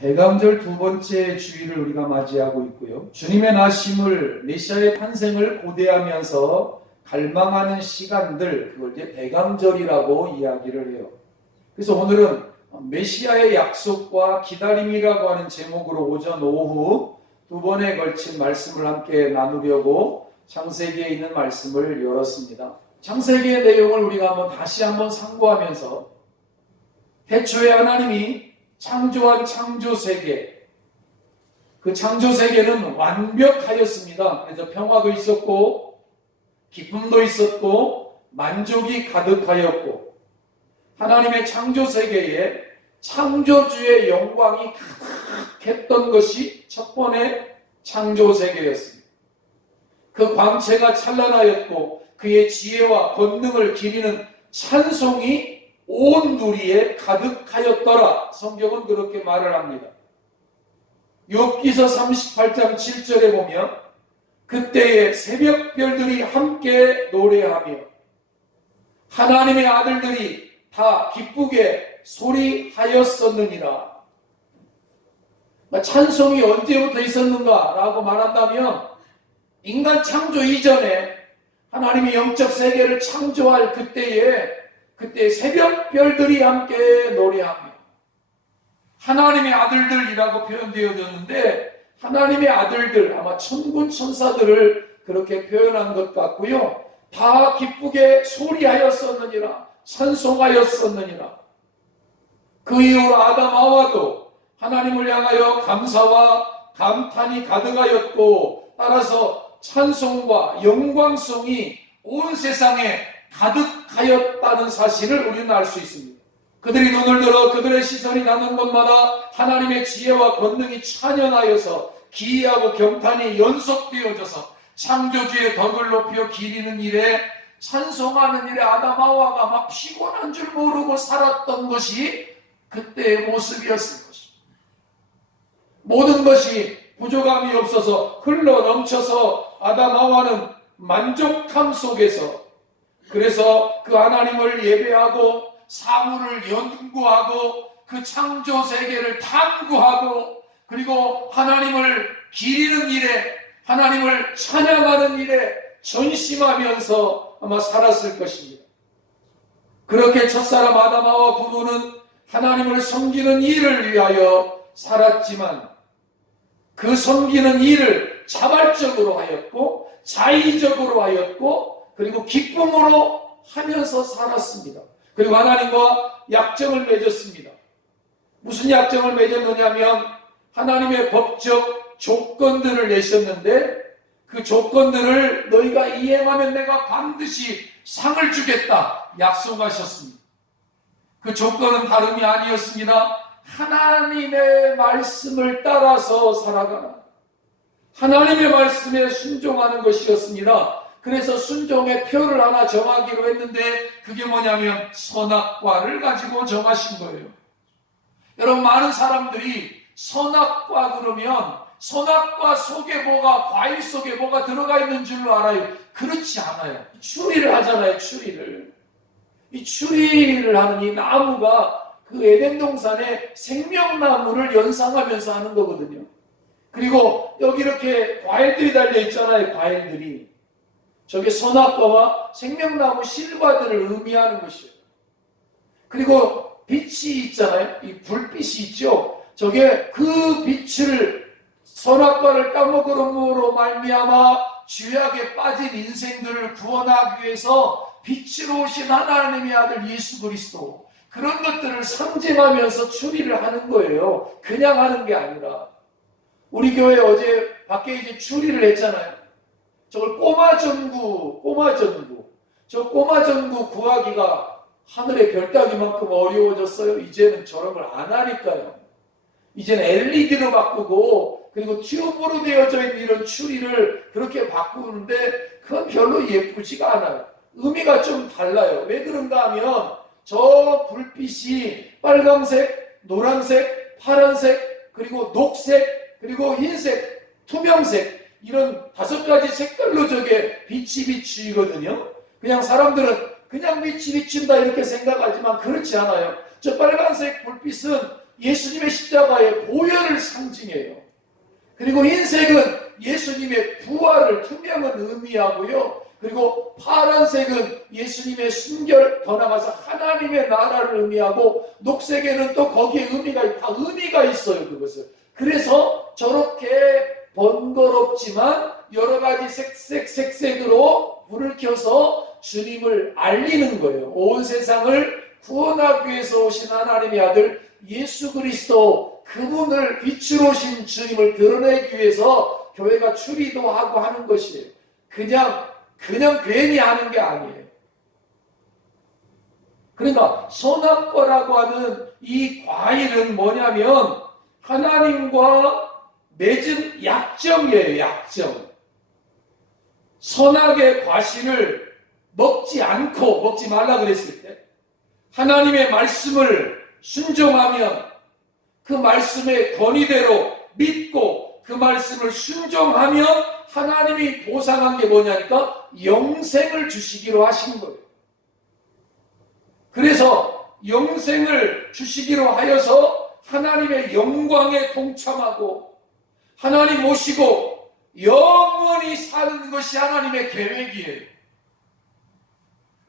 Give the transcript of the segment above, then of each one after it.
대감절 두 번째 주일을 우리가 맞이하고 있고요. 주님의 나심을, 메시아의 탄생을 고대하면서 갈망하는 시간들, 그걸 이제 대감절이라고 이야기를 해요. 그래서 오늘은 메시아의 약속과 기다림이라고 하는 제목으로 오전 오후 두 번에 걸친 말씀을 함께 나누려고 창세기에 있는 말씀을 열었습니다. 창세기의 내용을 우리가 다시 한번 상고하면서 태초에 하나님이 창조한 창조세계, 그 창조세계는 완벽하였습니다. 그래서 평화도 있었고 기쁨도 있었고 만족이 가득하였고, 하나님의 창조세계에 창조주의 영광이 가득했던 것이 첫 번의 창조세계였습니다. 그 광채가 찬란하였고 그의 지혜와 권능을 기리는 찬송이 온 누리에 가득하였더라. 성경은 그렇게 말을 합니다. 욥기서 38장 7절에 보면 그때에 새벽별들이 함께 노래하며 하나님의 아들들이 다 기쁘게 소리하였었느니라. 찬송이 언제부터 있었는가 라고 말한다면, 인간 창조 이전에 하나님이 영적 세계를 창조할 그때 새벽별들이 함께 노래하며, 하나님의 아들들이라고 표현되어졌는데 하나님의 아들들, 아마 천군 천사들을 그렇게 표현한 것 같고요. 다 기쁘게 소리하였었느니라, 찬송하였었느니라. 그 이후로 아담 하와도 하나님을 향하여 감사와 감탄이 가득하였고, 따라서 찬송과 영광송이 온 세상에 가득하였다는 사실을 우리는 알 수 있습니다. 그들이 눈을 들어 그들의 시선이 닿는 곳마다 하나님의 지혜와 권능이 찬연하여서 기이하고 경탄이 연속되어져서 창조주의 덕을 높여 기리는 일에, 찬송하는 일에 아담 하와가 막 피곤한 줄 모르고 살았던 것이 그때의 모습이었을 것입니다. 모든 것이 부족함이 없어서 흘러 넘쳐서 아담 하와는 만족함 속에서, 그래서 그 하나님을 예배하고 사물을 연구하고 그 창조 세계를 탐구하고, 그리고 하나님을 기리는 일에, 하나님을 찬양하는 일에 전심하면서 아마 살았을 것입니다. 그렇게 첫사람 아담 하와 부부는 하나님을 섬기는 일을 위하여 살았지만, 그 섬기는 일을 자발적으로 하였고 자의적으로 하였고 그리고 기쁨으로 하면서 살았습니다. 그리고 하나님과 약정을 맺었습니다. 무슨 약정을 맺었느냐면, 하나님의 법적 조건들을 내셨는데 그 조건들을 너희가 이행하면 내가 반드시 상을 주겠다 약속하셨습니다. 그 조건은 다름이 아니었습니다. 하나님의 말씀을 따라서 살아가라, 하나님의 말씀에 순종하는 것이었습니다. 그래서 순종의 표를 하나 정하기로 했는데, 그게 뭐냐면 선악과를 가지고 정하신 거예요. 여러분, 많은 사람들이 선악과 그러면 선악과 속에 뭐가, 과일 속에 뭐가 들어가 있는 줄로 알아요. 그렇지 않아요. 추리를 하잖아요. 이 추리를 하는 이 나무가 그 에덴 동산의 생명나무를 연상하면서 하는 거거든요. 그리고 여기 이렇게 과일들이 달려 있잖아요. 과일들이. 저게 선악과와 생명나무 실과들을 의미하는 것이에요. 그리고 빛이 있잖아요. 이 불빛이 있죠. 저게 그 빛을, 선악과를 따먹음으로 말미암아 죄악에 빠진 인생들을 구원하기 위해서 빛으로 오신 하나님의 아들 예수 그리스도, 그런 것들을 상징하면서 추리를 하는 거예요. 그냥 하는 게 아니라. 우리 교회 어제 밖에 이제 추리를 했잖아요. 저걸 꼬마전구. 저 꼬마전구 구하기가 하늘의 별 따기만큼 어려워졌어요. 이제는 저런 걸 안 하니까요. 이제는 LED로 바꾸고, 그리고 튜브로 되어져 있는 이런 추리를 그렇게 바꾸는데 그건 별로 예쁘지가 않아요. 의미가 좀 달라요. 왜 그런가 하면, 저 불빛이 빨강색, 노란색, 파란색, 그리고 녹색, 그리고 흰색, 투명색, 이런 5가지 색깔로 저게 빛이 비추거든요. 그냥 사람들은 그냥 빛이 비춘다 이렇게 생각하지만 그렇지 않아요. 저 빨간색 불빛은 예수님의 십자가의 보혈을 상징해요. 그리고 흰색은 예수님의 부활을 투명한 의미하고요. 그리고 파란색은 예수님의 순결, 더 나아가서 하나님의 나라를 의미하고, 녹색에는 또 거기에 의미가 있어요, 그것을. 그래서 저렇게 번거롭지만 여러 가지 색색으로 불을 켜서 주님을 알리는 거예요. 온 세상을 구원하기 위해서 오신 하나님의 아들 예수 그리스도, 그분을 빛으로 오신 주님을 드러내기 위해서 교회가 추리도 하고 하는 것이에요. 그냥 괜히 하는 게 아니에요. 그러니까 선악과라고 하는 이 과일은 뭐냐면 하나님과 맺은 약정이에요. 약정. 선악의 과실을 먹지 말라 그랬을 때, 하나님의 말씀을 순종하면, 그 말씀의 권위대로 믿고 그 말씀을 순종하면 하나님이 보상한 게 뭐냐니까 영생을 주시기로 하신 거예요. 그래서 영생을 주시기로 하여서 하나님의 영광에 동참하고 하나님 모시고 영원히 사는 것이 하나님의 계획이에요.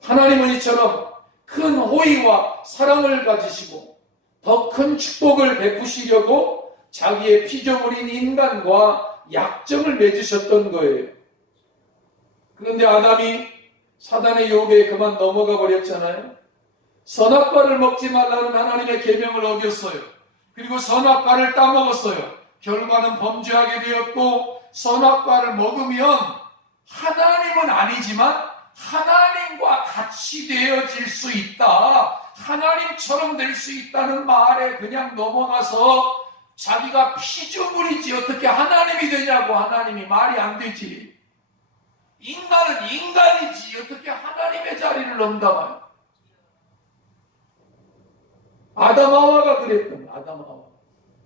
하나님은 이처럼 큰 호의와 사랑을 가지시고 더 큰 축복을 베푸시려고 자기의 피조물인 인간과 약정을 맺으셨던 거예요. 그런데 아담이 사단의 유혹에 그만 넘어가 버렸잖아요. 선악과를 먹지 말라는 하나님의 계명을 어겼어요. 그리고 선악과를 따먹었어요. 결과는 범죄하게 되었고, 선악과를 먹으면 하나님은 아니지만 하나님과 같이 되어질 수 있다, 하나님처럼 될 수 있다는 말에 그냥 넘어가서 자기가 피조물이지 어떻게 하나님이 되냐고. 하나님이 말이 안 되지. 인간은 인간이지 어떻게 하나님의 자리를 넘나가요. 아담 하와가 그랬던 거예요. 아담 하와.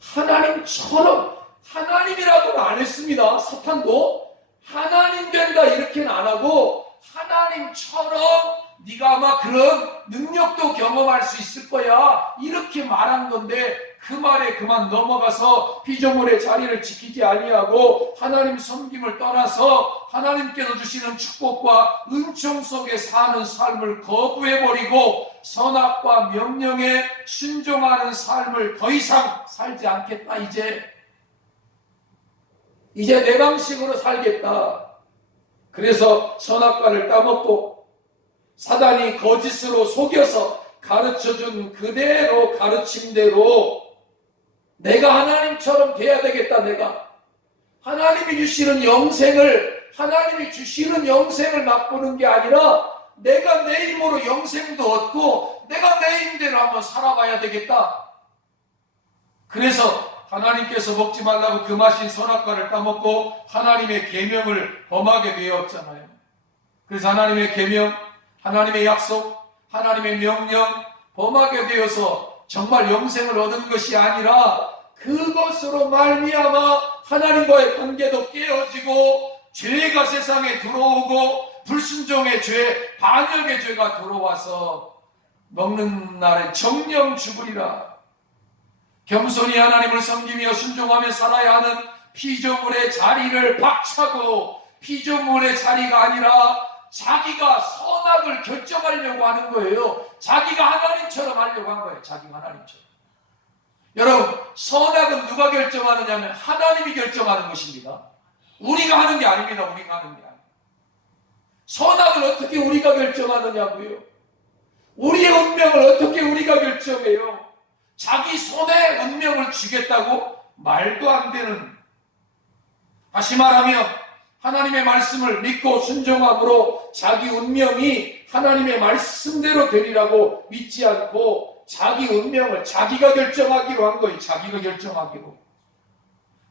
하나님처럼, 하나님이라고는 안 했습니다. 사탄도 하나님 된다 이렇게는 안 하고, 하나님처럼 네가 아마 그런 능력도 경험할 수 있을 거야 이렇게 말한 건데, 그 말에 그만 넘어가서 피조물의 자리를 지키지 아니하고 하나님 섬김을 떠나서 하나님께서 주시는 축복과 은총 속에 사는 삶을 거부해버리고 선악과 명령에 순종하는 삶을 더 이상 살지 않겠다. 이제 내 방식으로 살겠다. 그래서 선악과를 따먹고 사단이 거짓으로 속여서 가르쳐준 그대로 가르침대로 내가 하나님처럼 돼야 되겠다. 내가 하나님이 주시는 영생을, 하나님이 주시는 영생을 맛보는 게 아니라 내가 내 힘으로 영생도 얻고 내가 내 힘대로 한번 살아봐야 되겠다. 그래서 하나님께서 먹지 말라고 금하신 선악과를 따먹고 하나님의 계명을 범하게 되었잖아요. 그래서 하나님의 계명, 하나님의 약속, 하나님의 명령 범하게 되어서 정말 영생을 얻은 것이 아니라 그것으로 말미암아 하나님과의 관계도 깨어지고 죄가 세상에 들어오고 불순종의 죄, 반역의 죄가 들어와서 먹는 날에 정령 죽으리라. 겸손히 하나님을 섬기며 순종하며 살아야 하는 피조물의 자리를 박차고, 피조물의 자리가 아니라 자기가 선악을 결정하려고 하는 거예요. 자기가 하나님처럼 하려고 한 거예요. 자기가 하나님처럼. 여러분, 선악은 누가 결정하느냐면 하나님이 결정하는 것입니다. 우리가 하는 게 아닙니다. 우리가 하는 게 아닙니다. 선악을 어떻게 우리가 결정하느냐고요. 우리의 운명을 어떻게 우리가 결정해요. 자기 손에 운명을 주겠다고? 말도 안 되는. 다시 말하면 하나님의 말씀을 믿고 순종함으로 자기 운명이 하나님의 말씀대로 되리라고 믿지 않고 자기 운명을 자기가 결정하기로 한 거예요. 자기가 결정하기로.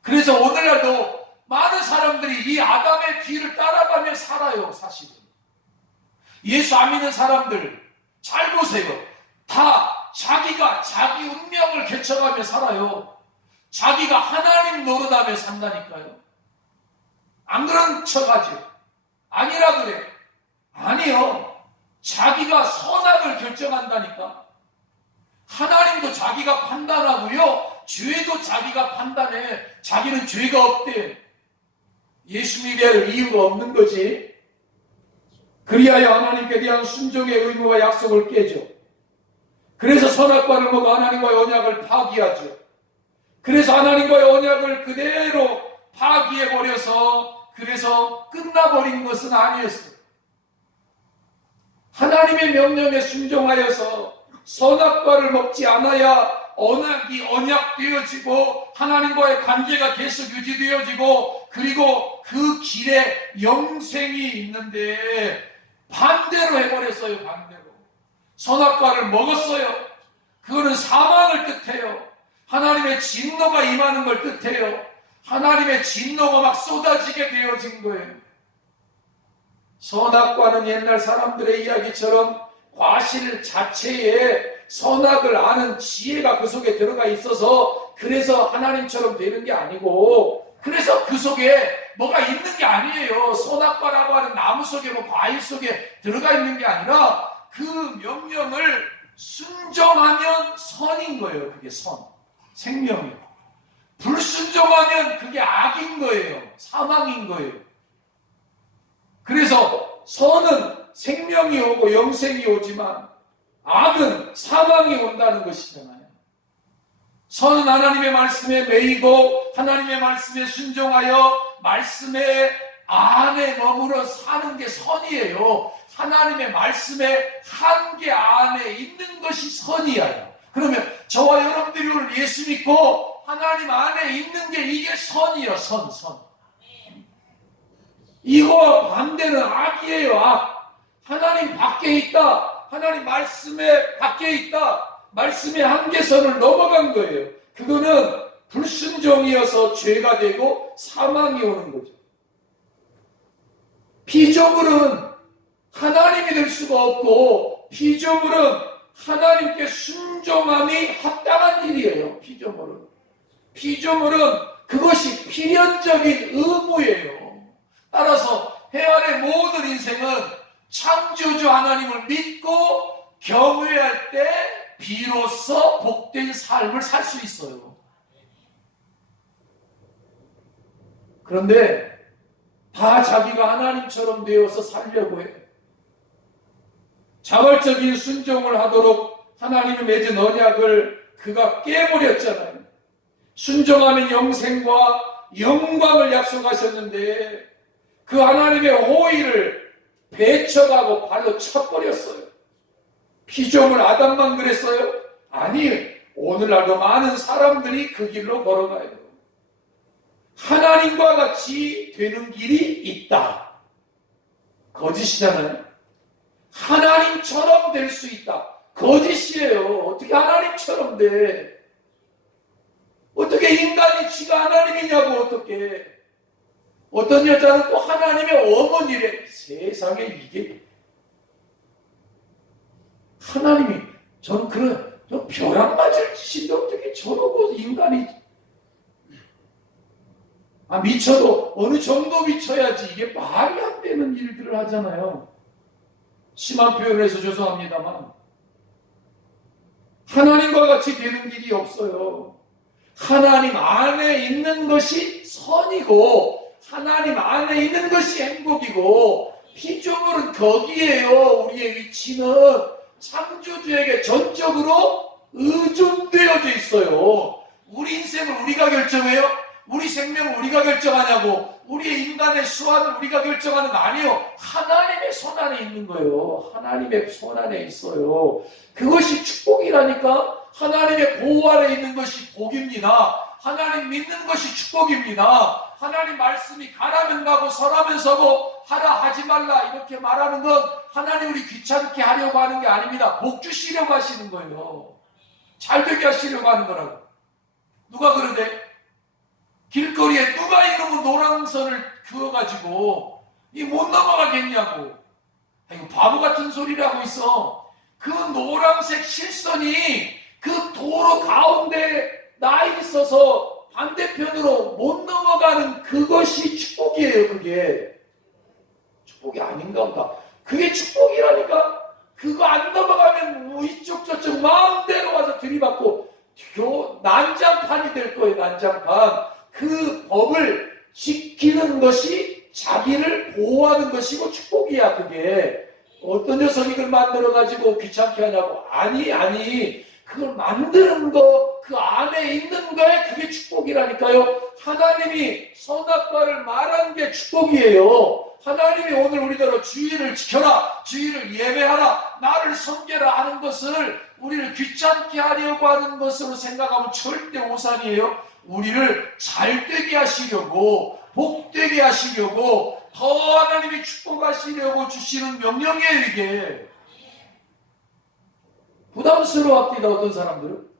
그래서 오늘날도 많은 사람들이 이 아담의 뒤를 따라가며 살아요. 사실은 예수 안 믿는 사람들 잘 보세요. 다 자기가 자기 운명을 결정하며 살아요. 자기가 하나님 노릇하며 산다니까요. 안 그런 척하죠. 아니라 그래. 아니요. 자기가 선악을 결정한다니까. 하나님도 자기가 판단하고요. 죄도 자기가 판단해. 자기는 죄가 없대. 예수 믿어야 할 이유가 없는 거지. 그리하여 하나님께 대한 순종의 의무와 약속을 깨죠. 그래서 선악과를 먹어 하나님과의 언약을 파기하죠. 그래서 하나님과의 언약을 그대로 파기해버려서 그래서 끝나버린 것은 아니었어요. 하나님의 명령에 순종하여서 선악과를 먹지 않아야 언약이 언약되어지고 하나님과의 관계가 계속 유지되어지고 그리고 그 길에 영생이 있는데 반대로 해버렸어요. 반대로. 선악과를 먹었어요. 그거는 사망을 뜻해요. 하나님의 진노가 임하는 걸 뜻해요. 하나님의 진노가 막 쏟아지게 되어진 거예요. 선악과는 옛날 사람들의 이야기처럼 과실 자체에 선악을 아는 지혜가 그 속에 들어가 있어서 그래서 하나님처럼 되는 게 아니고 그래서 그 속에 뭐가 있는 게 아니에요. 선악과라고 하는 나무 속에 뭐 과일 속에 들어가 있는 게 아니라 그 명령을 순종하면 선인 거예요. 그게 선. 생명이에요. 불순종하면 그게 악인 거예요. 사망인 거예요. 그래서 선은 생명이 오고 영생이 오지만 악은 사망이 온다는 것이잖아요. 선은 하나님의 말씀에 매이고 하나님의 말씀에 순종하여 말씀의 안에 머물러 사는 게 선이에요. 하나님의 말씀의 한계 안에 있는 것이 선이에요. 그러면 저와 여러분들이 오늘 예수 믿고 하나님 안에 있는 게 이게 선이에요. 선. 이거와 반대는 악이에요. 악. 하나님 밖에 있다. 하나님 말씀에 밖에 있다. 말씀의 한계선을 넘어간 거예요. 그거는 불순종이어서 죄가 되고 사망이 오는 거죠. 피조물은 하나님이 될 수가 없고 피조물은 하나님께 순종함이 합당한 일이에요. 피조물은 그것이 필연적인 의무예요. 따라서 해안의 모든 인생은 창조주 하나님을 믿고 경외할 때 비로소 복된 삶을 살 수 있어요. 그런데 다 자기가 하나님처럼 되어서 살려고 해요. 자발적인 순종을 하도록 하나님이 맺은 언약을 그가 깨버렸잖아요. 순종하면 영생과 영광을 약속하셨는데 그 하나님의 호의를 배척하고 발로 쳐버렸어요. 피조물 아담만 그랬어요? 아니, 오늘날도 많은 사람들이 그 길로 걸어가요. 하나님과 같이 되는 길이 있다. 거짓이잖아요. 하나님처럼 될 수 있다. 거짓이에요. 어떻게 하나님처럼 돼? 어떻게 인간이 지가 하나님이냐고 어떻게. 어떤 여자는 또 하나님의 어머니래. 세상에 이게 하나님이 저는 그런 벼락 맞을 짓인데 어떻게 저러고 인간이 미쳐도 어느 정도 미쳐야지 이게 말이 안 되는 일들을 하잖아요. 심한 표현을 해서 죄송합니다만 하나님과 같이 되는 길이 없어요. 하나님 안에 있는 것이 선이고 하나님 안에 있는 것이 행복이고 피조물은 거기에요. 우리의 위치는 창조주에게 전적으로 의존되어져 있어요. 우리 인생을 우리가 결정해요? 우리 생명을 우리가 결정하냐고. 우리의 인간의 수완을 우리가 결정하는 거 아니에요. 하나님의 손 안에 있는 거예요. 하나님의 손 안에 있어요. 그것이 축복이라니까. 하나님의 보호 아래 있는 것이 복입니다. 하나님 믿는 것이 축복입니다. 하나님 말씀이 가라면 가고 서라면 서고 하라 하지 말라 이렇게 말하는 건 하나님 우리 귀찮게 하려고 하는 게 아닙니다. 복 주시려고 하시는 거예요. 잘되게 하시려고 하는 거라고. 누가 그러대? 길거리에 누가 이놈의 노란선을 그어가지고 이 못 넘어가겠냐고. 이거 바보 같은 소리를 하고 있어. 그 노란색 실선이 그 도로 가운데 나 있어서 반대편으로 못 넘어가는 그것이 축복이에요. 그게 축복이 아닌가 보다. 그게 축복이라니까. 그거 안 넘어가면 이쪽 저쪽 마음대로 와서 들이받고 난장판이 될 거예요. 난장판. 그 법을 지키는 것이 자기를 보호하는 것이고 축복이야. 그게 어떤 녀석이 그걸 만들어가지고 귀찮게 하냐고. 아니 그걸 만드는 거 그 안에 있는 거에 그게 축복이라니까요. 하나님이 선악과를 말한 게 축복이에요. 하나님이 오늘 우리대로 주의를 지켜라, 주의를 예배하라, 나를 섬겨라 하는 것을 우리를 귀찮게 하려고 하는 것으로 생각하면 절대 오산이에요. 우리를 잘되게 하시려고, 복되게 하시려고, 더 하나님이 축복하시려고 주시는 명령이에요. 이게 부담스러워합니다. 어떤 사람들은.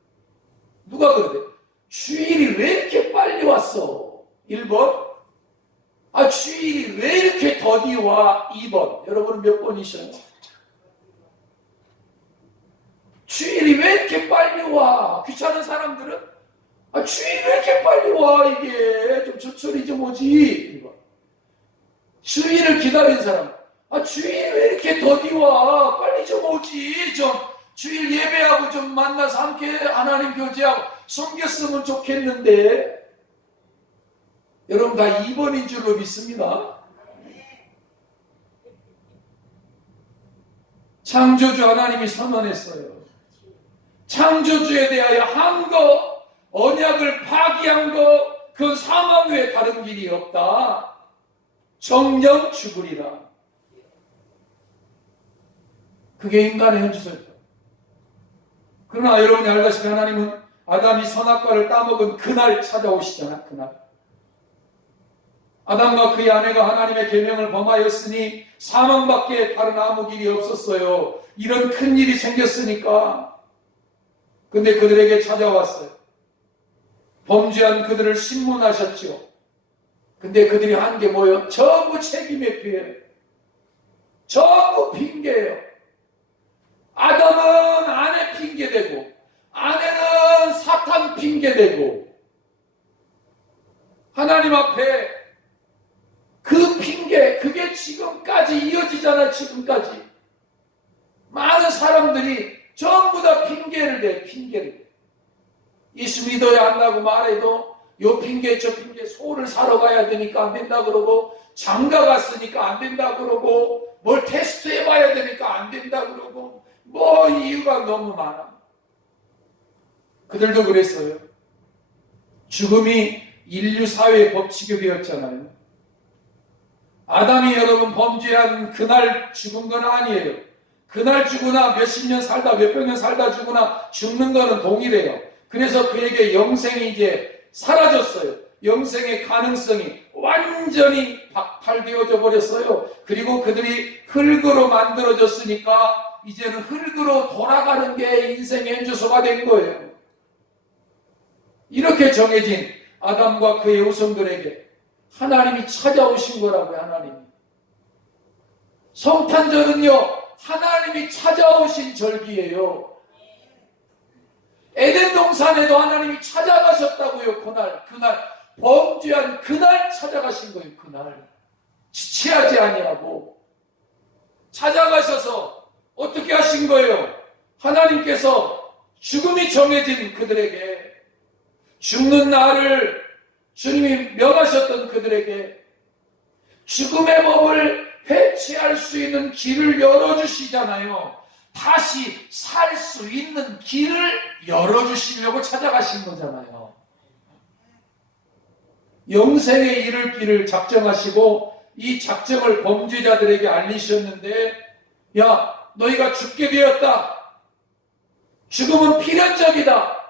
누가 그러대? 주일이 왜 이렇게 빨리 왔어? 1번. 주일이 왜 이렇게 더디 와? 2번. 여러분은 몇 번이셔요? 주일이 왜 이렇게 빨리 와? 귀찮은 사람들은 주일이 왜 이렇게 빨리 와? 이게 좀 조철이 좀 오지. 1번. 주일을 기다린 사람. 주일이 왜 이렇게 더디 와? 빨리 좀 오지. 좀 주일 예배하고 좀 만나서 함께 하나님 교제하고 섬겼으면 좋겠는데. 여러분 다 2번인 줄로 믿습니다. 창조주 하나님이 선언했어요. 창조주에 대하여 한 거, 언약을 파기한 거, 그건 사망 외에 다른 길이 없다. 정령 죽으리라. 그게 인간의 현주소였다. 그러나 여러분이 알다시피 하나님은 아담이 선악과를 따먹은 그날 찾아오시잖아. 그날. 아담과 그의 아내가 하나님의 계명을 범하였으니 사망밖에 다른 아무 길이 없었어요. 이런 큰 일이 생겼으니까. 근데 그들에게 찾아왔어요. 범죄한 그들을 신문하셨죠. 근데 그들이 한 게 뭐예요? 전부 책임의 피해예요. 전부 핑계예요. 아담은 아내 핑계대고, 아내는 사탄 핑계대고, 하나님 앞에 그 핑계, 그게 지금까지 이어지잖아요. 지금까지 많은 사람들이 전부 다 핑계를 대. 예수 믿어야 한다고 말해도 요 핑계 저 핑계, 소를 사러 가야 되니까 안 된다 그러고, 장가 갔으니까 안 된다 그러고, 뭘 테스트 해봐야 되니까 안 된다 그러고, 뭐 이유가 너무 많아. 그들도 그랬어요. 죽음이 인류 사회의 법칙이 되었잖아요. 아담이 여러분 범죄한 그날 죽은 건 아니에요. 그날 죽으나 몇십 년 살다 몇백 년 살다 죽으나 죽는 거는 동일해요. 그래서 그에게 영생이 이제 사라졌어요. 영생의 가능성이 완전히 박탈되어져 버렸어요. 그리고 그들이 흙으로 만들어졌으니까 이제는 흙으로 돌아가는 게 인생의 현주소가 된 거예요. 이렇게 정해진 아담과 그의 후손들에게 하나님이 찾아오신 거라고요. 하나님이. 성탄절은요, 하나님이 찾아오신 절기예요. 에덴 동산에도 하나님이 찾아가셨다고요. 그날 범죄한 그날 찾아가신 거예요. 그날 지체하지 아니하고 찾아가셔서 어떻게 하신 거예요? 하나님께서 죽음이 정해진 그들에게, 죽는 날을 주님이 명하셨던 그들에게 죽음의 법을 해체할 수 있는 길을 열어주시잖아요. 다시 살 수 있는 길을 열어주시려고 찾아가신 거잖아요. 영생에 이를 길을 작정하시고 이 작정을 범죄자들에게 알리셨는데, 야, 너희가 죽게 되었다. 죽음은 필연적이다.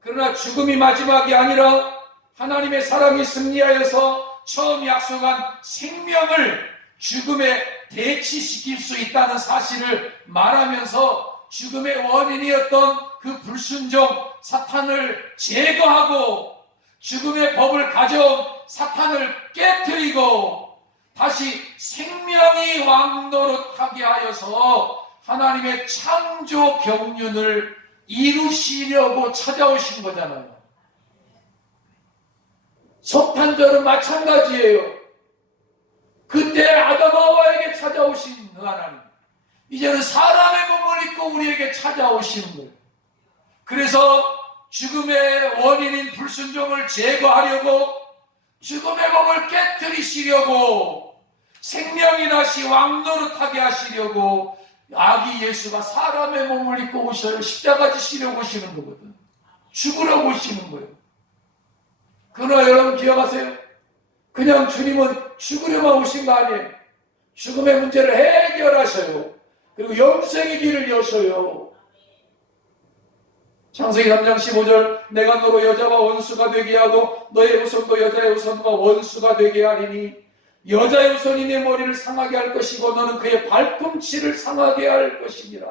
그러나 죽음이 마지막이 아니라 하나님의 사랑이 승리하여서 처음 약속한 생명을 죽음에 대치시킬 수 있다는 사실을 말하면서 죽음의 원인이었던 그 불순종 사탄을 제거하고 죽음의 법을 가져온 사탄을 깨뜨리고 다시 생명이 왕노릇하게 하여서 하나님의 창조 경륜을 이루시려고 찾아오신 거잖아요. 성탄절은 마찬가지예요. 그때 아담 하와에게 찾아오신 그 하나님, 이제는 사람의 몸을 입고 우리에게 찾아오시는 거예요. 그래서 죽음의 원인인 불순종을 제거하려고, 죽음의 몸을 깨뜨리시려고, 생명이 다시 왕노릇하게 하시려고 아기 예수가 사람의 몸을 입고 오셔요. 십자가 지시려고 오시는 거거든. 죽으려고 오시는 거예요. 그러나 여러분 기억하세요. 그냥 주님은 죽으려만 오신 거 아니에요. 죽음의 문제를 해결하셔요. 그리고 영생의 길을 여셔요. 창세기 3장 15절 내가 너로 여자와 원수가 되게 하고 너의 후손도 여자의 후손과 원수가 되게 하리니 여자의 후손이 내 머리를 상하게 할 것이고 너는 그의 발꿈치를 상하게 할 것이니라.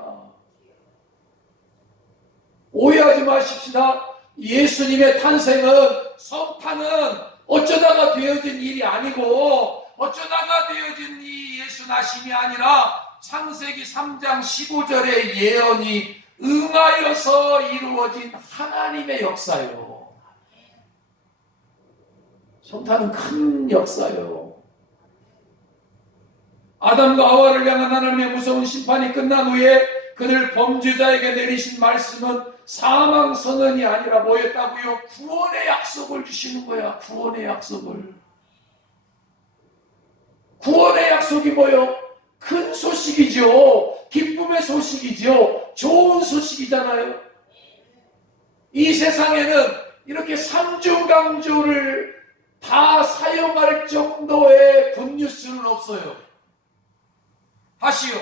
오해하지 마십시다. 예수님의 탄생은, 성탄은 어쩌다가 되어진 일이 아니고 어쩌다가 되어진 이 예수 나심이 아니라 창세기 3장 15절의 예언이 응하여서 이루어진 하나님의 역사요. 성탄은 큰 역사요. 아담과 하와를 향한 하나님의 무서운 심판이 끝난 후에 그들 범죄자에게 내리신 말씀은 사망 선언이 아니라 뭐였다고요? 구원의 약속을 주시는 거야. 구원의 약속을. 구원의 약속이 뭐요? 큰 소식이죠. 기쁨의 소식이죠. 좋은 소식이잖아요. 이 세상에는 이렇게 삼중강조를 다 사용할 정도의 굿뉴스는 없어요. 다시요.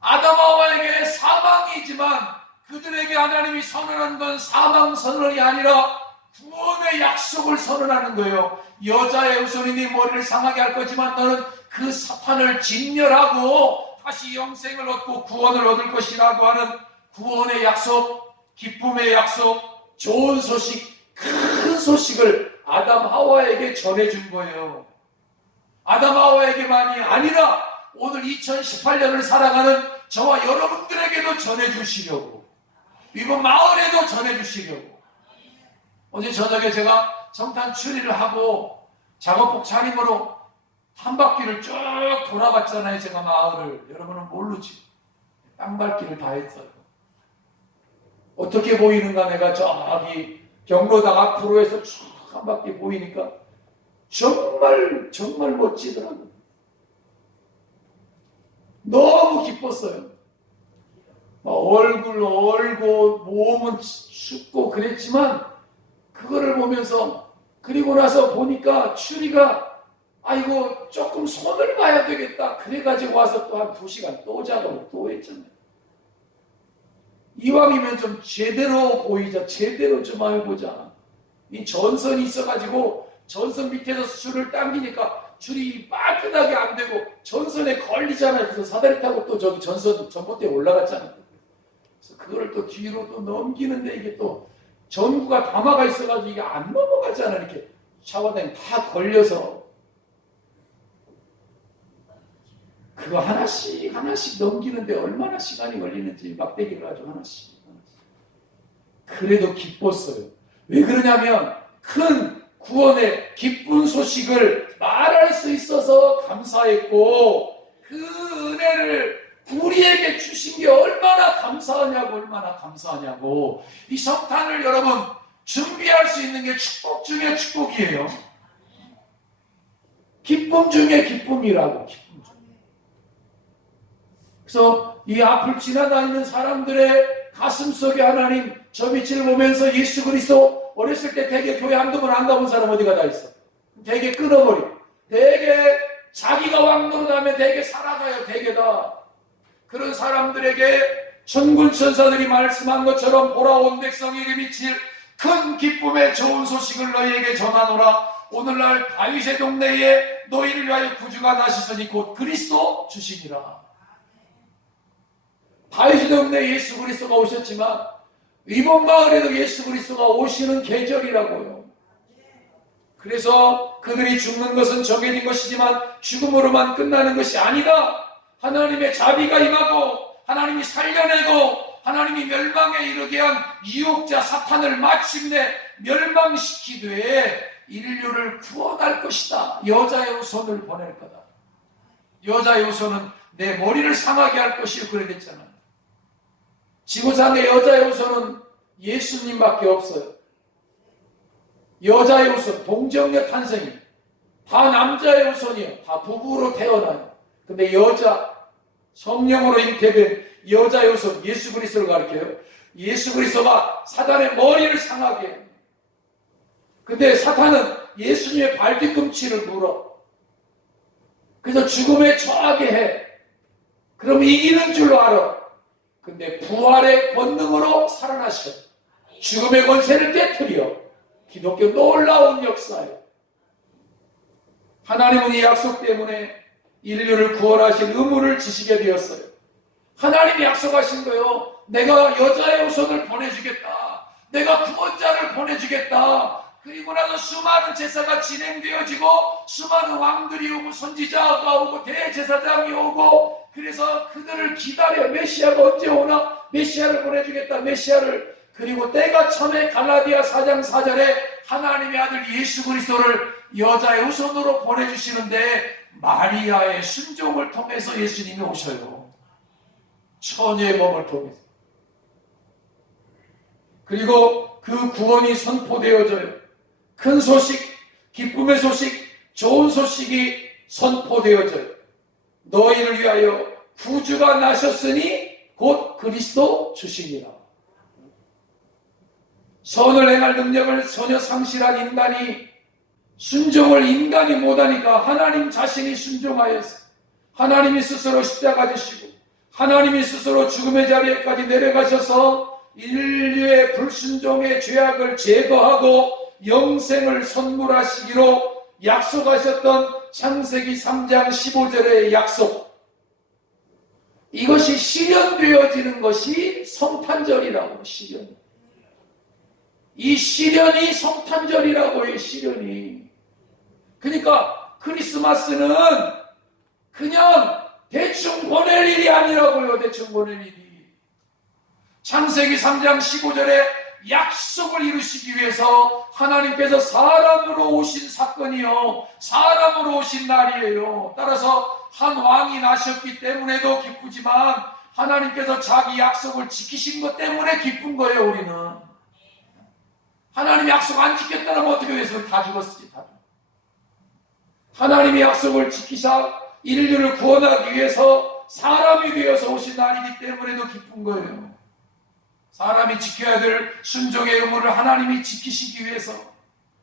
아담하와에게 사망이지만 그들에게 하나님이 선언한 건 사망 선언이 아니라 구원의 약속을 선언하는 거예요. 여자의 후손이 네 머리를 상하게 할 거지만 너는 그 사탄을 진멸하고 다시 영생을 얻고 구원을 얻을 것이라고 하는 구원의 약속, 기쁨의 약속, 좋은 소식, 큰 소식을 아담 하와에게 전해준 거예요. 아담 하와에게만이 아니라 오늘 2018년을 살아가는 저와 여러분들에게도 전해주시려고, 이번 마을에도 전해주시려고. 어제 저녁에 제가 성탄 추리를 하고 작업복 차림으로 한 바퀴를 쭉 돌아봤잖아요. 제가 마을을. 여러분은 모르지. 땅밟기를 다 했어요. 어떻게 보이는가, 내가 저기 경로당 앞으로 해서 쭉 한 바퀴 보이니까 정말 멋지더라고요. 너무 기뻤어요. 얼굴 얼고 몸은 춥고 그랬지만 그거를 보면서, 그리고 나서 보니까 추리가 아이고 조금 손을 봐야 되겠다 그래가지고 와서 또 한 2시간 또 작업을 또 했잖아요. 이왕이면 좀 제대로 보이자, 제대로 좀 해보자. 이 전선이 있어가지고 전선 밑에서 줄을 당기니까 줄이 빠끈하게 안 되고 전선에 걸리잖아요. 그래서 사다리 타고 또 저기 전봇대에 올라갔잖아요. 그래서 그걸 또 뒤로 또 넘기는데 이게 또 전구가 담아가 있어가지고 이게 안 넘어가잖아요. 이렇게 샤워장에 다 걸려서 그거 하나씩 넘기는데 얼마나 시간이 걸리는지 막대기를 가지고 하나씩. 그래도 기뻤어요. 왜 그러냐면 큰 구원의 기쁜 소식을 말할 수 있어서 감사했고, 그 은혜를 우리에게 주신 게 얼마나 감사하냐고. 이 성탄을 여러분 준비할 수 있는 게 축복 중에 축복이에요. 기쁨 중에 기쁨이라고. 기쁨 중에. 그래서 이 앞을 지나다니는 사람들의 가슴 속에 하나님 저 빛을 보면서 예수 그리스도, 어렸을 때 대개 교회 한두 번 안 가본 사람 어디가 다 있어. 대개 끊어버려. 대개 자기가 왕노릇하면 대개 살아가요. 대개 다. 그런 사람들에게 천군 천사들이 말씀한 것처럼 보라 온 백성에게 미칠 큰 기쁨의 좋은 소식을 너희에게 전하노라. 오늘날 다윗의 동네에 너희를 위하여 구주가 나시더니 곧 그리스도 주시니라. 다윗의 동네에 예수 그리스도가 오셨지만 이번 마을에도 예수 그리스도가 오시는 계절이라고요. 그래서 그들이 죽는 것은 정해진 것이지만 죽음으로만 끝나는 것이 아니라 하나님의 자비가 임하고 하나님이 살려내고 하나님이 멸망에 이르게 한 유혹자 사탄을 마침내 멸망시키되 인류를 구원할 것이다. 여자의 후손을 보낼 거다. 여자 요소는 내 머리를 상하게 할 것이요 그래 됐잖아요. 지구상의 여자 요소는 예수님밖에 없어요. 여자 요소, 동정녀 탄생이 다 남자의 요소니요. 다 부부로 태어나요. 근데 여자, 성령으로 잉태된 여자 요소, 예수 그리스도를 가리켜요. 예수 그리스도가 사단의 머리를 상하게 해요. 근데 사탄은 예수님의 발뒤꿈치를 물어. 그래서 죽음에 처하게 해. 그럼 이기는 줄로 알아. 근데 부활의 권능으로 살아나셔. 죽음의 권세를 깨트려. 기독교 놀라운 역사예요. 하나님은 이 약속 때문에 인류를 구원하실 의무를 지시게 되었어요. 하나님이 약속하신 거예요. 내가 여자의 후손을 보내주겠다. 내가 구원자를 보내주겠다. 그리고 나서 수많은 제사가 진행되어지고 수많은 왕들이 오고 선지자가 오고 대제사장이 오고 그래서 그들을 기다려. 메시아가 언제 오나? 메시아를 보내주겠다. 메시아를. 그리고 때가 참에 갈라디아 4장 4절에 하나님의 아들 예수 그리스도를 여자의 후손으로 보내주시는데 마리아의 순종을 통해서 예수님이 오셔요. 처녀의 몸을 통해서. 그리고 그 구원이 선포되어져요. 큰 소식, 기쁨의 소식, 좋은 소식이 선포되어져요. 너희를 위하여 구주가 나셨으니 곧 그리스도 주시니라. 선을 행할 능력을 전혀 상실한 인간이 순종을 인간이 못하니까 하나님 자신이 순종하였어요. 하나님이 스스로 십자가 지시고 하나님이 스스로 죽음의 자리에까지 내려가셔서 인류의 불순종의 죄악을 제거하고 영생을 선물하시기로 약속하셨던 창세기 3장 15절의 약속. 이것이 실현되어지는 것이 성탄절이라고. 실현. 이 실현이 성탄절이라고 해요. 실현이. 그러니까 크리스마스는 그냥 대충 보낼 일이 아니라고요. 대충 보낼 일이. 창세기 3장 15절에 약속을 이루시기 위해서 하나님께서 사람으로 오신 사건이요. 사람으로 오신 날이에요. 따라서 한 왕이 나셨기 때문에도 기쁘지만 하나님께서 자기 약속을 지키신 것 때문에 기쁜 거예요. 우리는. 하나님이 약속 안 지켰다면 어떻게 해서 다 죽었지. 다. 하나님이 약속을 지키사 인류를 구원하기 위해서 사람이 되어서 오신 날이기 때문에도 기쁜 거예요. 사람이 지켜야 될 순종의 의무를 하나님이 지키시기 위해서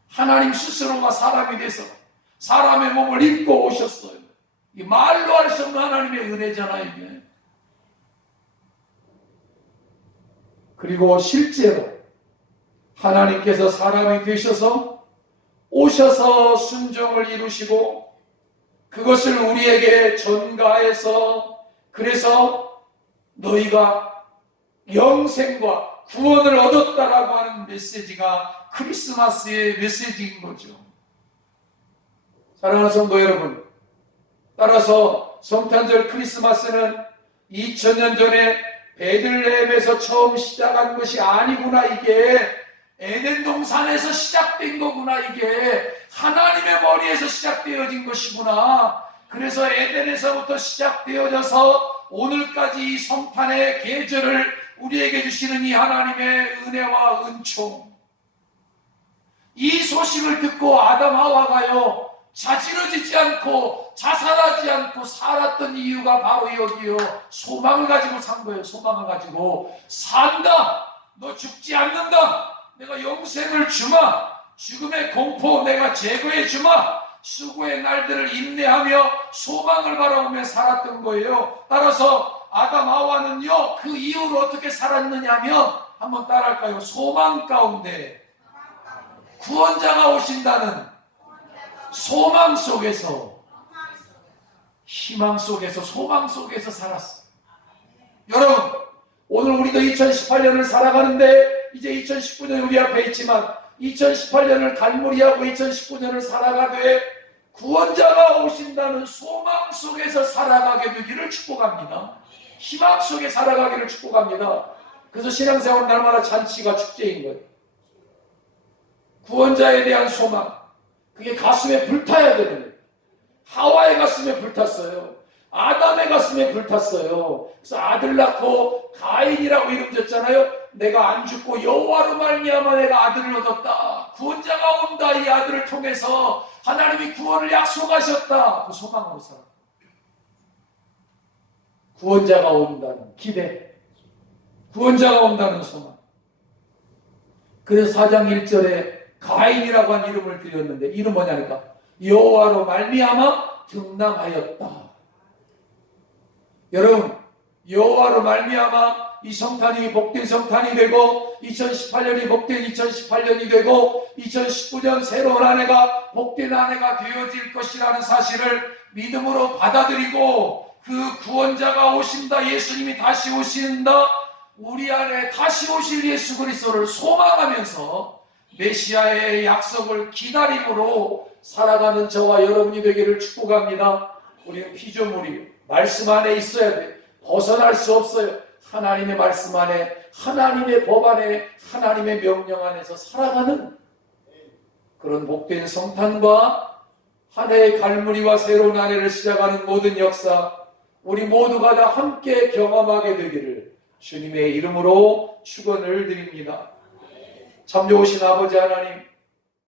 하나님 스스로가 사람이 돼서 사람의 몸을 입고 오셨어요. 이 말로 할 수 없는 하나님의 은혜잖아요. 이게. 그리고 실제로 하나님께서 사람이 되셔서 오셔서 순종을 이루시고 그것을 우리에게 전가해서 그래서 너희가 영생과 구원을 얻었다라고 하는 메시지가 크리스마스의 메시지인 거죠. 사랑하는 성도 여러분, 따라서 성탄절 크리스마스는 2000년 전에 베들레헴에서 처음 시작한 것이 아니구나. 이게 에덴 동산에서 시작된 거구나. 이게 하나님의 머리에서 시작되어진 것이구나. 그래서 에덴에서부터 시작되어져서 오늘까지 이 성탄의 계절을 우리에게 주시는 이 하나님의 은혜와 은총. 이 소식을 듣고 아담 하와가요 자지러지지 않고 자살하지 않고 살았던 이유가 바로 여기요. 소망을 가지고 산 거예요. 소망을 가지고 산다. 너 죽지 않는다. 내가 영생을 주마. 죽음의 공포 내가 제거해 주마. 수고의 날들을 인내하며 소망을 바라보며 살았던 거예요. 따라서 아담 하와는요 그 이후로 어떻게 살았느냐 하면 한번 따라할까요? 소망 가운데 구원자가 오신다는 소망 속에서, 희망 속에서, 소망 속에서 살았어요. 여러분, 오늘 우리도 2018년을 살아가는데 이제 2019년이 우리 앞에 있지만 2018년을 갈무리하고 2019년을 살아가되 구원자가 오신다는 소망 속에서 살아가게 되기를 축복합니다. 희망 속에 살아가기를 축복합니다. 그래서 신앙생활은 날마다 잔치가 축제인 거예요. 구원자에 대한 소망, 그게 가슴에 불타야 되는 거예요. 하와의 가슴에 불탔어요. 아담의 가슴에 불탔어요. 그래서 아들 낳고 가인이라고 이름 졌잖아요. 내가 안 죽고 여호와로 말미암아 내가 아들을 얻었다. 구원자가 온다. 이 아들을 통해서 하나님이 구원을 약속하셨다. 그 소망으로 살아. 구원자가 온다는 기대, 구원자가 온다는 소망. 그래서 4장 1절에 가인이라고 한 이름을 드렸는데 이름 뭐냐니까 여호와로 말미암아 등남하였다. 여러분, 여호와로 말미암아 이 성탄이 복된 성탄이 되고 2018년이 복된 2018년이 되고 2019년 새로운 한 해가 복된 한 해가 되어질 것이라는 사실을 믿음으로 받아들이고 그 구원자가 오신다, 예수님이 다시 오신다, 우리 안에 다시 오실 예수 그리스도를 소망하면서 메시아의 약속을 기다림으로 살아가는 저와 여러분이 되기를 축복합니다. 우리는 피조물이 말씀 안에 있어야 돼. 벗어날 수 없어요. 하나님의 말씀 안에, 하나님의 법 안에, 하나님의 명령 안에서 살아가는 그런 복된 성탄과 한 해의 갈무리와 새로운 한 해를 시작하는 모든 역사, 우리 모두가 다 함께 경험하게 되기를 주님의 이름으로 축원을 드립니다. 참 좋으신 아버지 하나님,